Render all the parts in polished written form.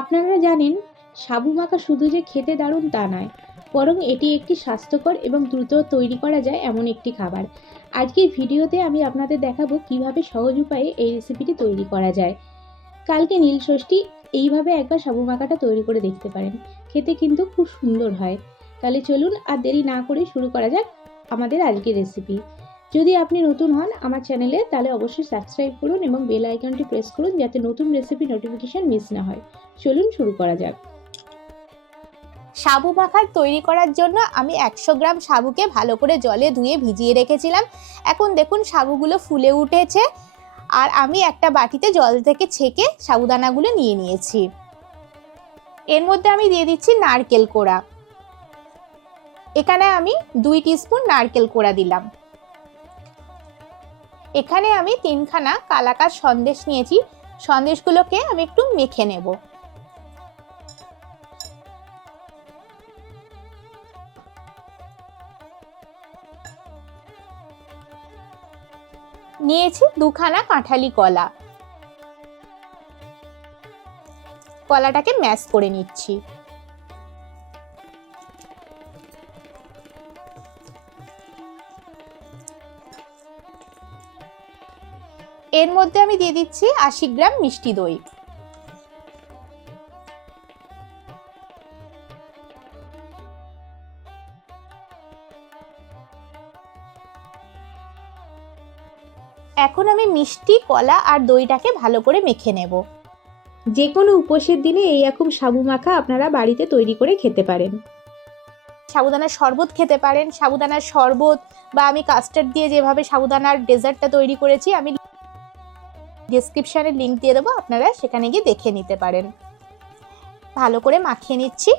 আপনারা জানেন, সাবু মাখা শুধু যে খেতে দারুণ তা নয়, বরং এটি একটি স্বাস্থ্যকর এবং দ্রুত তৈরি করা যায় এমন একটি খাবার। আজকের ভিডিওতে আমি আপনাদের দেখাবো কিভাবে সহজ উপায়ে এই রেসিপিটি তৈরি করা যায়। কালকে নীলষষ্ঠী, এইভাবে একবার সাবু মাখাটা তৈরি করে দেখতে পারেন, খেতে কিন্তু খুব সুন্দর হয়। তাহলে চলুন আর দেরি না করে শুরু করা যাক আমাদের আজকের রেসিপি। যদি আপনি নতুন হন আমার চ্যানেলে, তাহলে অবশ্যই সাবস্ক্রাইব করুন এবং বেল আইকনটি প্রেস করুন যাতে নতুন রেসিপি নোটিফিকেশন মিস না হয়। চলুন শুরু করা যাক। সাবু মাখা তৈরি করার জন্য আমি 100 গ্রাম সাবুকে ভালো করে জলে ধুয়ে ভিজিয়ে রেখেছিলাম। এখন দেখুন সাবুগুলো ফুলে উঠেছে, আর আমি একটা বাটিতে জল থেকে ছেঁকে সাবুদানাগুলো নিয়ে নিয়েছি। এর মধ্যে আমি দিয়ে দিচ্ছি নারকেল কোড়া। এখানে আমি 2 টিস্পুন নারকেল কোড়া দিলাম। এখানে আমি 3খানা কালাকাঁদ সন্দেশ নিয়েছি। সন্দেশগুলোকে আমি একটু মেখে নেব। নিয়েছি 2খানা কাঁঠালি কলা। কলাটাকে ম্যাশ করে নিচ্ছি। এর মধ্যে আমি দিয়ে দিচ্ছি 80 গ্রাম মিষ্টি দই। এখন আমি মিষ্টি, কলা আর দইটাকে ভালো করে মেখে নেব। যে কোনো উপোসের দিনে এইরকম সাবু মাখা আপনারা বাড়িতে তৈরি করে খেতে পারেন। সাবুদানার শরবত খেতে পারেন। সাবুদানার শরবত বা আমি কাস্টার্ড দিয়ে যেভাবে সাবুদানার ডেজার্টটা তৈরি করেছি, আমি ডেসক্রিপশনে লিংক দিয়ে দেবো, আপনারা সেখানে গিয়ে দেখে নিতে পারেন। ভালো করে মাখিয়ে নিচ্ছি।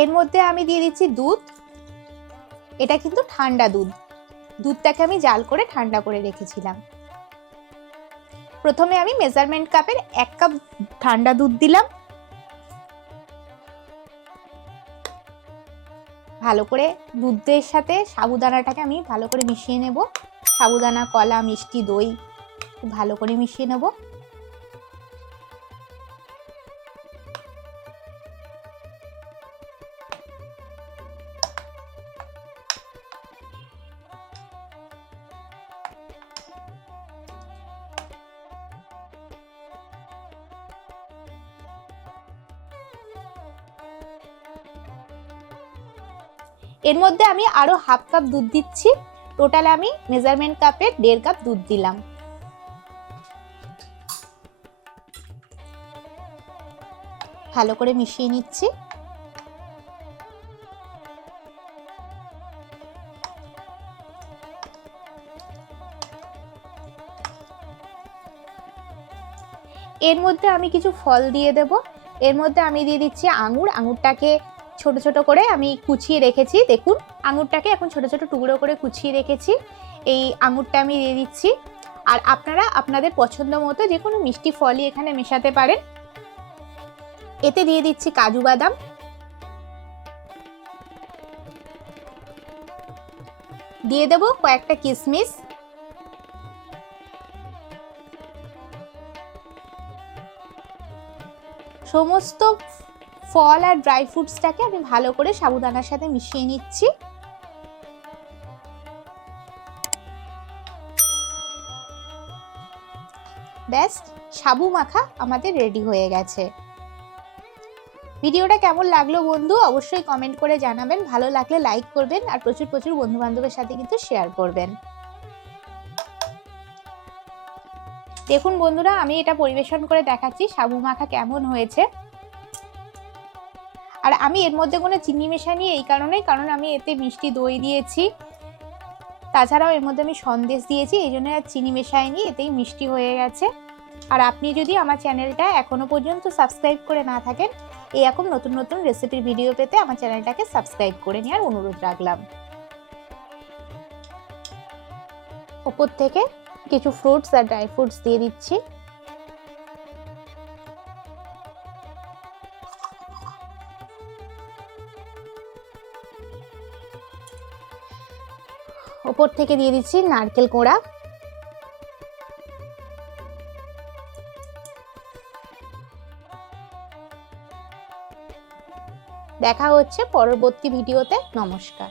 এর মধ্যে আমি দিয়ে দিচ্ছি দুধ। এটা কিন্তু ঠান্ডা দুধ। দুধটাকে আমি জাল করে ঠান্ডা করে রেখেছিলাম। প্রথমে আমি মেজারমেন্ট কাপের 1 কাপ ঠান্ডা দুধ দিলাম। ভালো করে দুধের সাথে সাবুদানাটাকে আমি ভালো করে মিশিয়ে নেব। সাবুদানা, কলা, মিষ্টি, দই ভালো করে মিশিয়ে নেব। এর মধ্যে আমি আরো হাফ কাপ দুধ দিচ্ছি। টোটাল আমি মেজারমেন্ট কাপের 1.5 কাপ দুধ দিলাম। ভালো করে মিশিয়ে নিচ্ছি। এর মধ্যে আমি কিছু ফল দিয়ে দেব। এর মধ্যে আমি দিয়ে দিচ্ছি আঙুর। আঙুরটাকে ছোট ছোট করে আমি কুচিয়ে রেখেছি। দেখুন, আঙুরটাকে এখন ছোট ছোট টুকরো করে কুচিয়ে রেখেছি। এই আঙুরটা আমি দিয়ে দিচ্ছি। আর আপনারা আপনাদের পছন্দ মতো যে কোনো মিষ্টি ফলই এখানে মেশাতে পারেন। এতে দিয়ে দিচ্ছি কাজু বাদাম, দিয়ে দেব কয়েকটা কিশমিশ, সমস্ত ফল আর ড্রাই ফ্রুটসটাকে আমি ভালো করে সাবুদানার সাথে মিশিয়ে নিচ্ছি। ব্যাস, সাবু মাখা আমাদের রেডি হয়ে গেছে। ভিডিওটা কেমন লাগলো বন্ধু অবশ্যই কমেন্ট করে জানাবেন। ভালো লাগলে লাইক করবেন আর প্রচুর প্রচুর বন্ধু বান্ধবের সাথে কিন্তু শেয়ার করবেন। দেখুন বন্ধুরা, আমি এটা পরিবেশন করে দেখাচ্ছি সাবু মাখা কেমন হয়েছে। আর আমি এর মধ্যে কোনো চিনি মেশাইনি এই কারণেই, কারণ আমি এতে মিষ্টি দই দিয়েছি, তাছাড়াও এর মধ্যে আমি সন্দেশ দিয়েছি, এই জন্য আর চিনি মেশাইনি, এতেই মিষ্টি হয়ে গেছে। আর আপনি যদি আমার চ্যানেলটা এখনো পর্যন্ত সাবস্ক্রাইব করে না থাকেন, এরকম নতুন নতুন রেসিপির ভিডিও পেতে আমার চ্যানেলটাকে সাবস্ক্রাইব করে নেওয়ার অনুরোধ রাখলাম। উপর থেকে কিছু ফ্রুটস আর ড্রাই ফ্রুটস দিয়ে দিচ্ছি। ওপর থেকে দিয়ে দিচ্ছি নারকেল কোড়া। দেখা হচ্ছে পরবর্তী ভিডিওতে। নমস্কার।